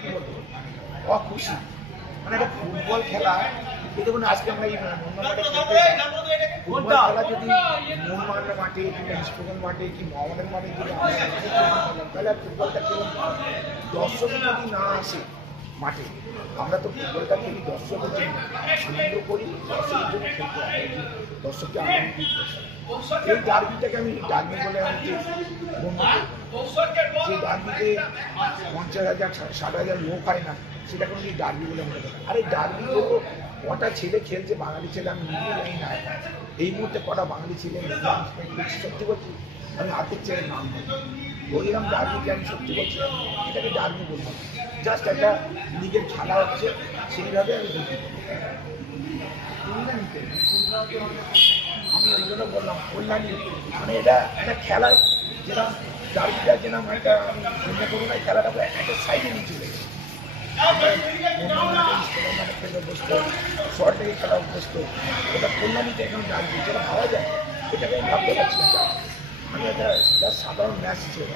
কি বলবো অখুশি, মানে একটা ফুটবল খেলা। এই দেখুন আজকে আমরা এই মোহনবাগান ফুটবল খেলা যদি মোহনবাগান মাঠে কিংবা ইস্টবেঙ্গল মাঠে কি মোহামেডান মাঠে যদি তাহলে ফুটবলটা কেমন দর্শক যদি না আসে মাঠে, আমরা তো ফুটবলটা খেলি দর্শকের জন্য, আনন্দ করি দর্শকের জন্য খেলতে হয়, দর্শককে আনন্দ দিতে। এই ডার্বিটাকে আমি ডার্বি বলে আমি যে ডার্বিতে 50,000 60,000 লোক হয় না, সেটা কোনো ডার্বি বলে মনে করি। আর এই ডার্বি হলো কটা ছেলে খেলছে, বাঙালি ছেলে আমি নিজে জানি না এই মুহূর্তে কটা বাঙালি ছেলে সত্যি বলছি আমি হাতের ছেলের নাম নেই। বললাম ডার্বিকে আমি সত্যি বলছি এটাকে ডার্বি বললাম, জাস্ট একটা লিগের খেলা হচ্ছে সেইভাবে আমি বুঝি। আমি ওই জন্য বললাম কল্যাণী, মানে এটা একটা খেলার যেরকম ডার্বিটা যেরকম একটা আমি মনে করবো না, খেলাটা একটা সাইডে নিয়ে চলে গেছে। বসতো শর্ট লেগে খেলা বসতো, ওটা কল্যাণীতে এখন ডার্বি যেটা ভাবা যায়, এটাকে আমি ভাবতে পারছি না। মানে এটা সাধারণ ম্যাচ ছিল।